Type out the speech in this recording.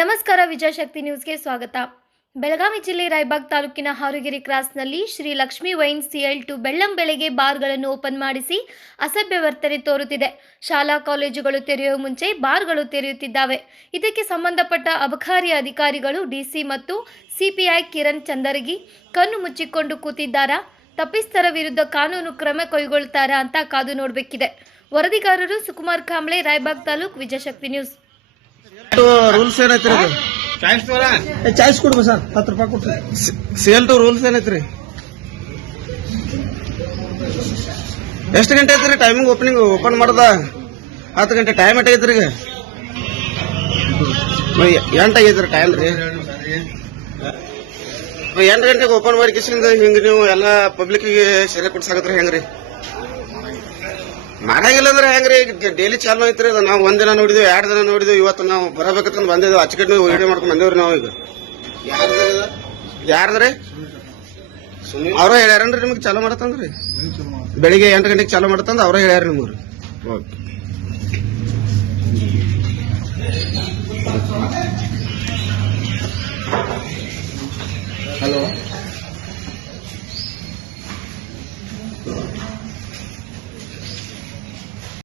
ನಮಸ್ಕಾರ ವಿಜಯಶಕ್ತಿ ನ್ಯೂಸ್ಗೆ ಸ್ವಾಗತ. ಬೆಳಗಾವಿ ಜಿಲ್ಲೆ ರಾಯಬಾಗ್ ತಾಲೂಕಿನ Harugiri ಕ್ರಾಸ್ನಲ್ಲಿ Shri Lakshmi wine CL two ಬೆಳ್ಳಂ ಬೆಳಗ್ಗೆ ಬಾರ್ಗಳನ್ನು ಓಪನ್ ಮಾಡಿಸಿ ಅಸಭ್ಯ ವರ್ತನೆ ತೋರುತ್ತಿದೆ. ಶಾಲಾ ಕಾಲೇಜುಗಳು ತೆರೆಯುವ ಮುಂಚೆ ಬಾರ್ಗಳು ತೆರೆಯುತ್ತಿದ್ದಾವೆ. ಇದಕ್ಕೆ ಸಂಬಂಧಪಟ್ಟ ಅಬಕಾರಿ ಅಧಿಕಾರಿಗಳು ಡಿಸಿ ಮತ್ತು ಸಿಪಿಐ ಕಿರಣ್ ಚಂದರಗಿ ಕಣ್ಣು ಮುಚ್ಚಿಕೊಂಡು ಕೂತಿದ್ದಾರಾ? ತಪ್ಪಿಸ್ತರ ವಿರುದ್ಧ ಕಾನೂನು ಕ್ರಮ ಕೈಗೊಳ್ತಾರಾ ಅಂತ ಕಾದು ನೋಡಬೇಕಿದೆ. ವರದಿಗಾರರು ಸುಕುಮಾರ್ ಕಾಂಬ್ಳೆ, ರಾಯಬಾಗ್ ತಾಲೂಕು ವಿಜಯಶಕ್ತಿ ನ್ಯೂಸ್. ರೂಲ್ಸ್ ಏನೈತ್ರಿ ರೀ ಚಾಯ್ಸ್ ತೋರ ಏ, ಚಾಯ್ಸ್ ಕೊಡ್ಬ ಸರ್. ಹತ್ತು ರೂಪಾಯಿ ಕೊಡ್ತೀವಿ ಸೇಲ್ ಟು ರೂಲ್ಸ್ ಏನೈತ್ರಿ? ಎಷ್ಟು ಗಂಟೆ ಐತ್ರಿ ಟೈಮಿಂಗ್ ಓಪನಿಂಗ್ ಓಪನ್ ಮಾಡದ? ಹತ್ತು ಗಂಟೆ ಟೈಮ್ ಎಟ್ ಐತ್ರಿ ಎಂಟು ಆಗೈತ್ರಿ ಟೈಮ್ ರೀ. ಎಂಟು ಗಂಟೆಗೆ ಓಪನ್ ಮಾಡಿ ಕಿಸಿಂದ ಹಿಂಗೆ ನೀವು ಎಲ್ಲ ಪಬ್ಲಿಕ್ಗೆ ಸೆರೆ ಕೊಡ್ಸಾಕತ್ರಿ ಹೆಂಗ್ರಿ? ಮಾಡಂಗಿಲ್ಲ ಅಂದ್ರೆ ಹೆಂಗ್ರಿ ಡೈಲಿ ಚಾಲು ಐತ್ರಿ ಅದು. ನಾವು ಒಂದಿನ ನೋಡಿದ್ವಿ, ಎರಡು ದಿನ ನೋಡಿದ್ವಿ, ಇವತ್ತು ನಾವು ಬರಬೇಕಂತ ಬಂದಿದ್ವಿ. ಅಚ್ಚಕಟ್ಟು ವಿಡಿಯೋ ಮಾಡ್ಕೊಂಡು ಬಂದೇವ್ರಿ ನಾವು ಈಗ. ಯಾರ್ದ್ರಿ ಅವ್ರ ಹೇಳ್ಯಾರನ್ರಿ ನಿಮ್ಗೆ ಚಾಲು ಮಾಡತ್ತಂದ್ರಿ? ಬೆಳಿಗ್ಗೆ ಎಂಟು ಗಂಟೆಗೆ ಚಾಲು ಮಾಡತ್ತಂದ್ರೆ ಅವ್ರ ಹೇಳ್ಯಾರ ನಿಮ್ಗೆ ಓಕೆ. ಹಲೋ